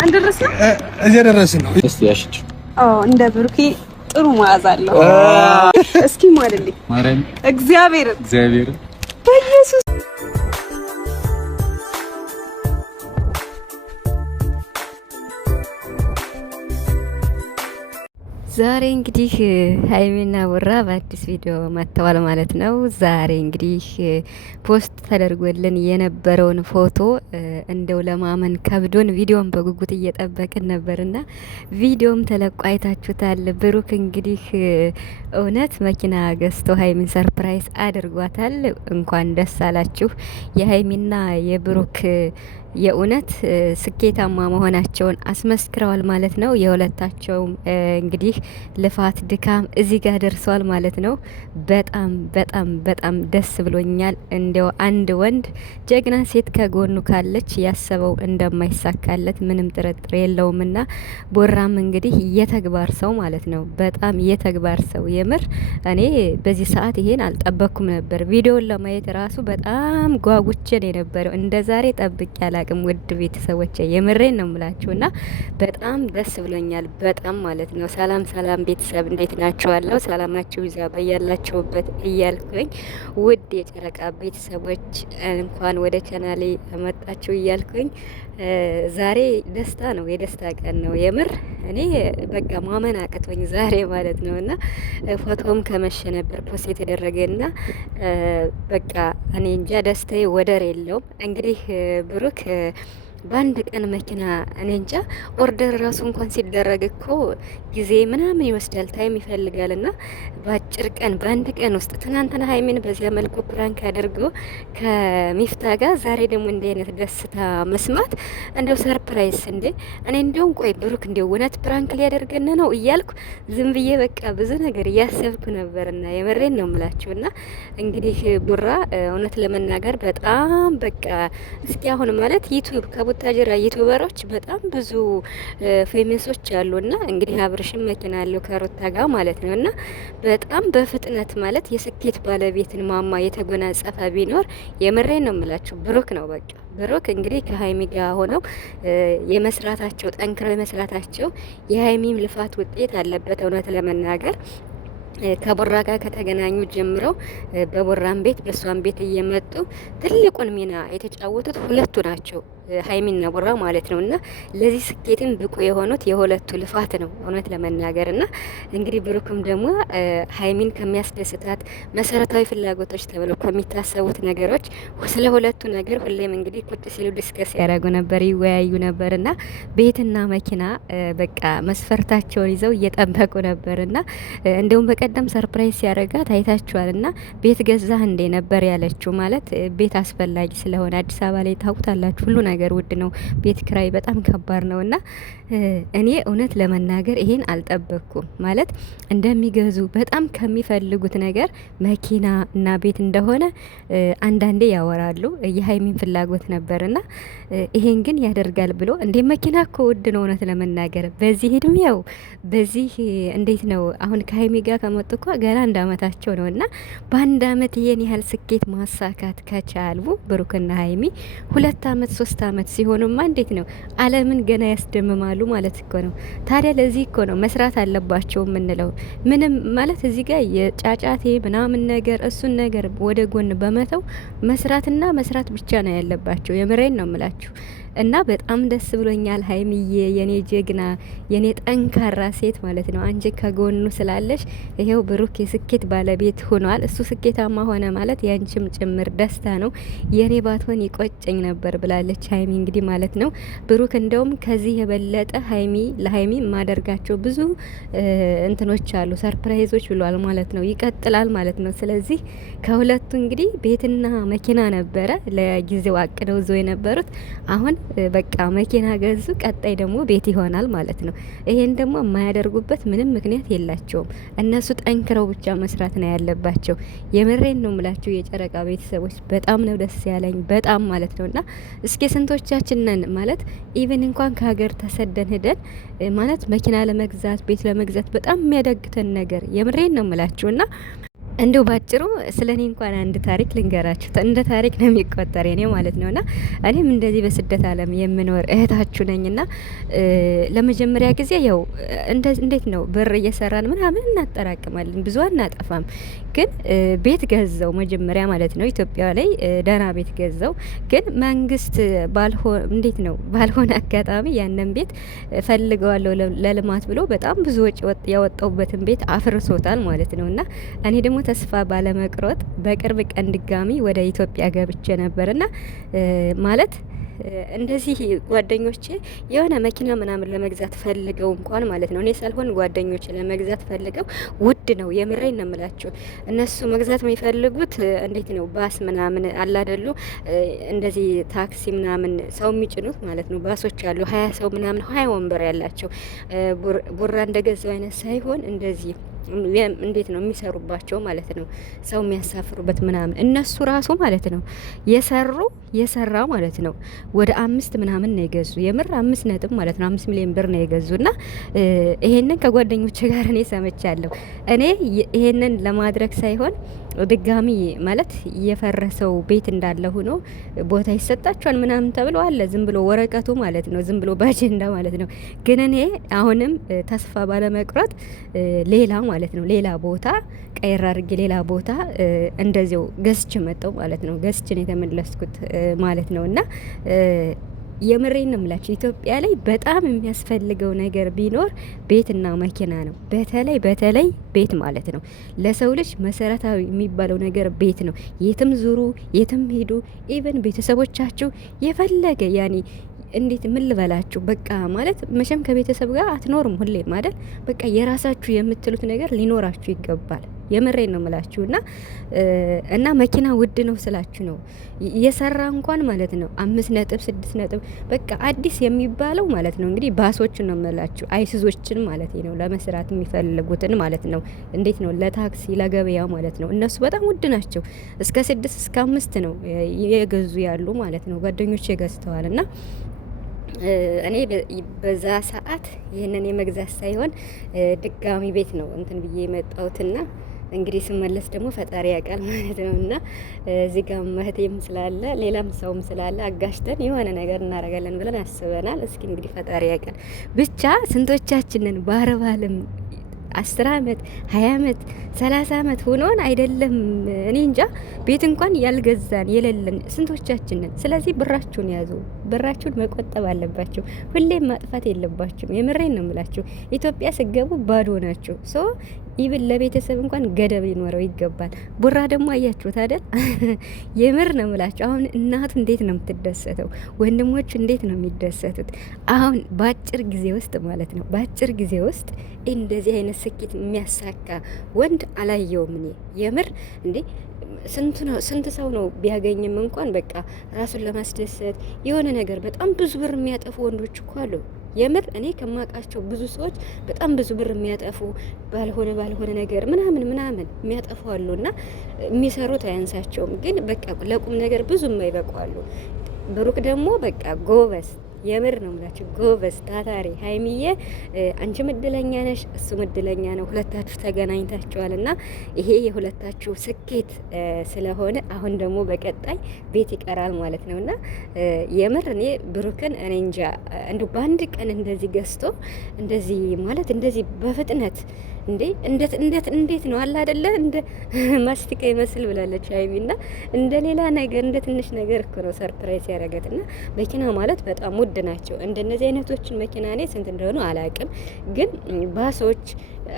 አንደረስን እየደረስን ነው። እስቲ ያሽች እንደ ብሩኬ ጥሩ መዓዛ አለው። እስኪ ማለልኝ ማረኝ እግዚአብሔር በኢየሱስ ዛሬ እንግዲህ ሀይሚና ቡራ በአዲስ ቪዲዮ መጥተዋል ማለት ነው። ዛሬ እንግዲህ ፖስት ተደርጎልን የነበረውን ፎቶ እንደው ለማመን ከብዶን ቪዲዮን በጉጉት እየጠበቅን ነበርና ቪዲዮም ተለቆ አይታችሁታል። ብሩክ እንግዲህ እውነት መኪና ገዝቶ ሀይሚን ሰርፕራይዝ አድርጓታል። እንኳን ደስ አላችሁ። የሀይሚና የብሩክ የእውነት ስኬታማ መሆናቸውን አስመስክረዋል ማለት ነው። የሁለታቸውም እንግዲህ ልፋት ድካም እዚህ ጋር ደርሰዋል ማለት ነው። በጣም በጣም በጣም ደስ ብሎኛል። እንዲያው አንድ ወንድ ጀግና ሴት ከጎኑ ካለች ያሰበው እንደማይሳካለት ምንም ጥርጥር የለውምና ቦራም እንግዲህ የተግባር ሰው ማለት ነው። በጣም የተግባር ሰው የምር እኔ በዚህ ሰዓት ይሄን አልጠበኩም ነበር። ቪዲዮውን ለማየት ራሱ በጣም ጓጉቼ ነው የነበረው። እንደዛሬ ጠብቄ ያላቅም ውድ ቤተሰቦች የምሬን ነው የምላችሁና በጣም ደስ ብሎኛል። በጣም ማለት ነው። ሰላም ሰላም ቤተሰብ እንዴት ናችኋለሁ? ሰላማችሁ ይዛ በያላችሁበት እያልኩኝ ውድ የጨረቃ ቤተሰቦች እንኳን ወደ ቻናሌ መጣችሁ እያልኩኝ ዛሬ ደስታ ነው፣ የደስታ ቀን ነው የምር። እኔ በቃ ማመን አቅቶኝ ዛሬ ማለት ነው። እና ፎቶም ከመሸ ነበር ፖስት የተደረገና በቃ እኔ እንጃ ደስታዬ ወደር የለውም። እንግዲህ ብሩክ በአንድ ቀን መኪና እኔ እንጃ ኦርደር ራሱ እንኳን ሲደረግ እኮ ጊዜ ምናምን ይወስዳል፣ ታይም ይፈልጋል። እና በአጭር ቀን በአንድ ቀን ውስጥ ትናንትና ሀይሚን በዚያ መልኩ ፕራንክ አድርገው ከሚፍታ ጋር ዛሬ ደግሞ እንዲህ አይነት ደስታ መስማት እንደው ሰርፕራይዝ እንዴ! እኔ እንደውም ቆይ ብሩክ እንደው እውነት ፕራንክ ሊያደርገን ነው እያልኩ ዝም ብዬ በቃ ብዙ ነገር እያሰብኩ ነበርና የመሬን ነው የምላችሁ። እና እንግዲህ ቡራ እውነት ለመናገር በጣም በቃ እስኪ አሁን ማለት ዩቲዩብ ቡታጅራ ዩቲዩበሮች በጣም ብዙ ፌመሶች አሉና እንግዲህ አብርሽም መኪና አለው ከሩታ ጋር ማለት ነው። እና በጣም በፍጥነት ማለት የስኬት ባለቤትን ማማ የተጎናጸፈ ቢኖር የምሬን ነው የምላችሁ ብሩክ ነው። በቃ ብሩክ እንግዲህ ከሀይሚ ጋር ሆነው የመስራታቸው ጠንክረው የመስራታቸው የሀይሚም ልፋት ውጤት አለበት እውነት ለመናገር ከቦራ ጋር ከተገናኙ ጀምረው በቦራም ቤት በሷም ቤት እየመጡ ትልቁን ሚና የተጫወቱት ሁለቱ ናቸው፣ ሀይሚና ቦራ ማለት ነው። እና ለዚህ ስኬትን ብቁ የሆኑት የሁለቱ ልፋት ነው እውነት ለመናገር። እና እንግዲህ ብሩክም ደግሞ ሀይሚን ከሚያስደስታት መሰረታዊ ፍላጎቶች ተብለው ከሚታሰቡት ነገሮች ስለ ሁለቱ ነገር ሁሌም እንግዲህ ቁጭ ሲሉ ዲስከስ ያደርጉ ነበር፣ ይወያዩ ነበር። እና ቤትና መኪና በቃ መስፈርታቸውን ይዘው እየጠበቁ ነበር። እና እንደውም በቀደም ሰርፕራይዝ ሲያደርጋት አይታችኋል። እና ቤት ገዛህ እንዴ ነበር ያለችው። ማለት ቤት አስፈላጊ ስለሆነ አዲስ አበባ ላይ ታውቁታላችሁ፣ ሁሉ ነገር ውድ ነው፣ ቤት ክራይ በጣም ከባድ ነው። እና እኔ እውነት ለመናገር ይሄን አልጠበቅኩም። ማለት እንደሚገዙ በጣም ከሚፈልጉት ነገር መኪና እና ቤት እንደሆነ አንዳንዴ ያወራሉ። የሀይሚን ፍላጎት ነበርና ይሄን ግን ያደርጋል ብሎ እንዴ መኪና እኮ ውድ ነው እውነት ለመናገር በዚህ እድሜው በዚህ እንዴት ነው አሁን ከሀይሚ ጋር ከመጡ እኮ ገና አንድ አመታቸው ነው። እና በአንድ አመት ይሄን ያህል ስኬት ማሳካት ከቻሉ ብሩክና ሀይሚ 2 አመት 3 አመት ሲሆኑማ እንዴት ነው ዓለምን ገና ያስደምማሉ ማለት እኮ ነው። ታዲያ ለዚህ እኮ ነው መስራት አለባቸው የምንለው። ምንም ማለት እዚህ ጋር የጫጫቴ ምናምን ነገር እሱን ነገር ወደ ጎን በመተው መስራትና መስራት ብቻ ነው ያለባቸው። የምሬን ነው የምላችሁ። እና በጣም ደስ ብሎኛል ሀይሚዬ፣ የኔ ጀግና፣ የኔ ጠንካራ ሴት ማለት ነው። አንቺ ከጎኑ ስላለሽ ይሄው ብሩክ የስኬት ባለቤት ሆኗል። እሱ ስኬታማ ሆነ ማለት ያንቺም ጭምር ደስታ ነው። የኔ ባትሆን ይቆጨኝ ነበር ብላለች ሀይሚ እንግዲህ ማለት ነው። ብሩክ እንደውም ከዚህ የበለጠ ለሀይሚ ማደርጋቸው ብዙ እንትኖች አሉ፣ ሰርፕራይዞች ብሏል ማለት ነው። ይቀጥላል ማለት ነው። ስለዚህ ከሁለቱ እንግዲህ ቤትና መኪና ነበረ ለጊዜው አቅደው ዞ የነበሩት አሁን በቃ መኪና ገዙ። ቀጣይ ደግሞ ቤት ይሆናል ማለት ነው። ይሄን ደግሞ የማያደርጉበት ምንም ምክንያት የላቸውም። እነሱ ጠንክረው ብቻ መስራት ነው ያለባቸው። የምሬን ነው ምላችሁ የጨረቃ ቤተሰቦች፣ በጣም ነው ደስ ያለኝ በጣም ማለት ነውና እስኪ ስንቶቻችን ነን ማለት ኢቭን እንኳን ከሀገር ተሰደን ሄደን ማለት መኪና ለመግዛት ቤት ለመግዛት በጣም የሚያዳግተን ነገር የምሬን ነው ምላችሁና እንደው ባጭሩ ስለኔ እንኳን አንድ ታሪክ ልንገራችሁ። እንደ ታሪክ ነው የሚቆጠር የኔ ማለት ነውና እኔም እንደዚህ በስደት ዓለም የምኖር እህታችሁ ነኝና ለመጀመሪያ ጊዜ ያው እንዴት ነው ብር እየሰራን ምናምን እናጠራቅማለን፣ ብዙ አናጠፋም። ግን ቤት ገዛው መጀመሪያ ማለት ነው ኢትዮጵያ ላይ ደህና ቤት ገዛው። ግን መንግስት እንዴት ነው ባልሆነ አጋጣሚ ያንን ቤት ፈልገዋለሁ ለልማት ብሎ በጣም ብዙ ወጪ ያወጣውበትን ቤት አፍርሶታል ማለት ነውና እኔ ደግሞ ተስፋ ባለመቅረጥ በቅርብ ቀን ድጋሚ ወደ ኢትዮጵያ ገብቼ ነበርና ማለት እንደዚህ ጓደኞቼ የሆነ መኪና ምናምን ለመግዛት ፈልገው እንኳን ማለት ነው እኔ ሳልሆን ጓደኞቼ ለመግዛት ፈልገው ውድ ነው። የምሬን ነው የምላችሁ። እነሱ መግዛት የሚፈልጉት እንዴት ነው ባስ ምናምን አላደሉ እንደዚህ ታክሲ ምናምን ሰው የሚጭኑት ማለት ነው ባሶች አሉ 20 ሰው ምናምን 20 ወንበር ያላቸው ቡራ እንደገዛው አይነት ሳይሆን እንደዚህ እንዴት ነው የሚሰሩባቸው ማለት ነው ሰው የሚያሳፍሩበት ምናምን እነሱ ራሱ ማለት ነው የሰራ ማለት ነው ወደ 5 ምናምን ነው የገዙ። የምር 5 ነጥብ ማለት ነው 5 ሚሊዮን ብር ነው የገዙና ይሄንን ከጓደኞቼ ጋር እኔ ሰምቻለሁ። እኔ ይሄንን ለማድረግ ሳይሆን ድጋሚ ማለት የፈረሰው ቤት እንዳለ ሆኖ ቦታ ይሰጣቸዋል ምናምን ተብሎ አለ ዝም ብሎ ወረቀቱ ማለት ነው ዝም ብሎ ባጀንዳ ማለት ነው። ግን እኔ አሁንም ተስፋ ባለመቁረጥ ሌላ ማለት ነው ሌላ ቦታ ቀይራ አድርጌ ሌላ ቦታ እንደዚው ገዝቼ መጣው ማለት ነው። ገዝቼ ነው የተመለስኩት ማለት ነውና የምሬን ነው የምላችሁ። ኢትዮጵያ ላይ በጣም የሚያስፈልገው ነገር ቢኖር ቤትና መኪና ነው። በተለይ ቤት ማለት ነው። ለሰው ልጅ መሰረታዊ የሚባለው ነገር ቤት ነው። የትም ዙሩ፣ የትም ሂዱ፣ ኢቨን ቤተሰቦቻችሁ የፈለገ ያኔ እንዴት ምን ልበላችሁ፣ በቃ ማለት መቼም ከቤተሰብ ጋር አትኖርም ሁሌም አይደል? በቃ የራሳችሁ የምትሉት ነገር ሊኖራችሁ ይገባል። የምሬን ነው የምላችሁ። እና መኪና ውድ ነው ስላችሁ ነው የሰራ እንኳን ማለት ነው 5 ነጥብ 6 ነጥብ በቃ አዲስ የሚባለው ማለት ነው እንግዲህ ባሶችን ነው የምላችሁ አይሱዞችን ማለት ነው ለመስራት የሚፈልጉትን ማለት ነው። እንዴት ነው ለታክሲ ለገበያ ማለት ነው እነሱ በጣም ውድ ናቸው። እስከ 6 እስከ 5 ነው የገዙ ያሉ ማለት ነው። ጓደኞቼ ገዝተዋልና እኔ በዛ ሰዓት ይሄንን የመግዛት ሳይሆን ድጋሚ ቤት ነው እንትን ብዬ የመጣሁትና እንግዲህ ስመለስ ደግሞ ፈጣሪ ያውቃል ማለት ነውና እዚህ ጋር መህቴም ስላለ ሌላም ሰውም ስላለ አጋሽተን የሆነ ነገር እናደርጋለን ብለን አስበናል። እስኪ እንግዲህ ፈጣሪ ያውቃል። ብቻ ስንቶቻችንን በአረብ ዓለም 10 አመት 20 አመት 30 አመት ሆኖን አይደለም እኔ እንጃ ቤት እንኳን ያልገዛን የሌለን ስንቶቻችንን። ስለዚህ ብራችሁን ያዙ፣ ብራችሁን መቆጠብ አለባችሁ። ሁሌም ማጥፋት የለባችሁም። የምሬን ነው የምላችሁ። ኢትዮጵያ ስገቡ ባዶ ናችሁ። ሶ ኢቭን ለቤተሰብ እንኳን ገደብ ሊኖረው ይገባል። ቡራ ደግሞ አያችሁት አይደል? የምር ነው የምላችሁ። አሁን እናቱ እንዴት ነው የምትደሰተው? ወንድሞቹ እንዴት ነው የሚደሰቱት? አሁን በአጭር ጊዜ ውስጥ ማለት ነው በአጭር ጊዜ ውስጥ እንደዚህ አይነት ስኬት የሚያሳካ ወንድ አላየውም እኔ የምር እንዴ። ስንት ሰው ነው ቢያገኝም እንኳን በቃ ራሱን ለማስደሰት የሆነ ነገር በጣም ብዙ ብር የሚያጠፉ ወንዶች እኮ አሉ። የምር እኔ ከማውቃቸው ብዙ ሰዎች በጣም ብዙ ብር የሚያጠፉ ባልሆነ ነገር ምናምን የሚያጠፉ አሉና የሚሰሩት አያንሳቸውም። ግን በቃ ለቁም ነገር ብዙ የማይበቁ አሉ። ብሩክ ደግሞ በቃ ጎበዝ የምር ነው የምላችሁ ጎበዝ ታታሪ። ሀይሚዬ አንቺም እድለኛ ነሽ፣ እሱም እድለኛ ነው። ሁለታችሁ ተገናኝታችኋልና ይሄ የሁለታችሁ ስኬት ስለሆነ አሁን ደግሞ በቀጣይ ቤት ይቀራል ማለት ነውና የምር እኔ ብሩክን እኔ እንጃ እንዴ በአንድ ቀን እንደዚህ ገዝቶ እንደዚህ ማለት እንደዚህ በፍጥነት እንዴት ነው አለ አይደለ? እንደ ማስቲካ ይመስል ብላለች ሀይሚና እንደ ሌላ ነገር እንደ ትንሽ ነገር እኮ ነው ሰርፕራይዝ ያደረገትና መኪና ማለት በጣም ውድ ናቸው። እንደነዚህ አይነቶችን መኪና እኔ ስንት እንደሆነ አላውቅም፣ ግን ባሶች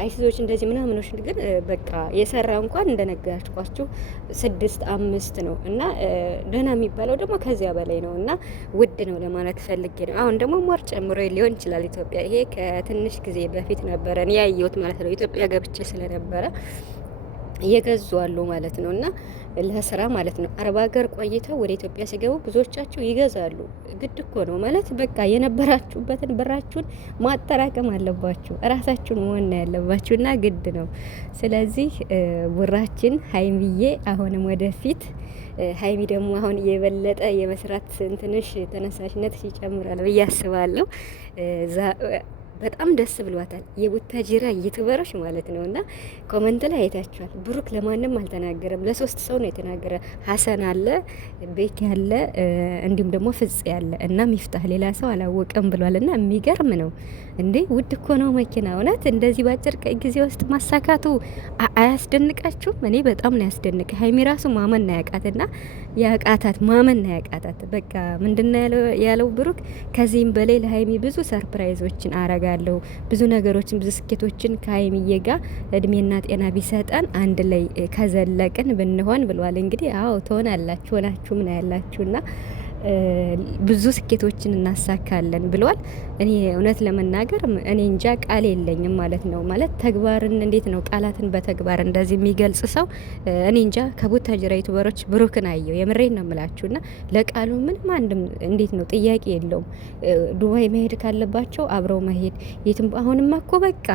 አይሱዞች እንደዚህ ምናምኖች ግን በቃ የሰራ እንኳን እንደነገራችኋችሁ 6-5 ነው እና ደህና የሚባለው ደግሞ ከዚያ በላይ ነው እና ውድ ነው ለማለት ፈልጌ ነው። አሁን ደግሞ ሞር ጨምሮ ሊሆን ይችላል ኢትዮጵያ። ይሄ ከትንሽ ጊዜ በፊት ነበረ እኔ ያየሁት ማለት ነው። ኢትዮጵያ ገብቼ ስለነበረ እየገዙ አሉ ማለት ነው እና ለስራ ማለት ነው። አረብ ሀገር ቆይተው ወደ ኢትዮጵያ ሲገቡ ብዙዎቻቸው ይገዛሉ። ግድ እኮ ነው ማለት በቃ የነበራችሁበትን ብራችሁን ማጠራቀም አለባችሁ። እራሳችሁን መሆን ያለባችሁና ግድ ነው። ስለዚህ ቡራችን ሀይሚዬ አሁንም ወደፊት ሀይሚ ደግሞ አሁን የበለጠ የመስራት ትንሽ ተነሳሽነት ይጨምራል ብዬ አስባለሁ። በጣም ደስ ብሏታል። የቡታጅራ ዩቲዩበሮች ማለት ነው። እና ኮመንት ላይ አይታችኋል። ብሩክ ለማንም አልተናገረም፣ ለሶስት ሰው ነው የተናገረ። ሀሰን አለ፣ ቤኪ አለ፣ እንዲሁም ደግሞ ፍጽ ያለ እና ሚፍታህ፣ ሌላ ሰው አላወቀም ብሏል። እና የሚገርም ነው እንዴ! ውድ እኮ ነው መኪና። እውነት እንደዚህ በአጭር ጊዜ ውስጥ ማሳካቱ አያስደንቃችሁም? እኔ በጣም ነው ያስደንቅ። ሀይሚ ራሱ ማመን ነው ያቃትና ያቃታት ማመን ነው ያቃታት። በቃ ምንድነው ያለው ብሩክ ከዚህም በላይ ለሀይሚ ብዙ ሰርፕራይዞችን አረጋለሁ፣ ብዙ ነገሮችን፣ ብዙ ስኬቶችን ከሀይሚዬ ጋር እድሜና ጤና ቢሰጠን አንድ ላይ ከዘለቅን ብንሆን ብሏል። እንግዲህ አዎ ትሆናላችሁ፣ ሆናችሁ ምን ያላችሁና ብዙ ስኬቶችን እናሳካለን ብለዋል። እኔ እውነት ለመናገር እኔ እንጃ ቃል የለኝም ማለት ነው። ማለት ተግባርን እንዴት ነው ቃላትን በተግባር እንደዚህ የሚገልጽ ሰው እኔ እንጃ። ከቡታጅራ ዩቲዩበሮች ብሩክን አየው፣ የምሬን ነው የምላችሁና ለቃሉ ምንም አንድም እንዴት ነው ጥያቄ የለውም። ዱባይ መሄድ ካለባቸው አብረው መሄድ የትም። አሁንማ እኮ በቃ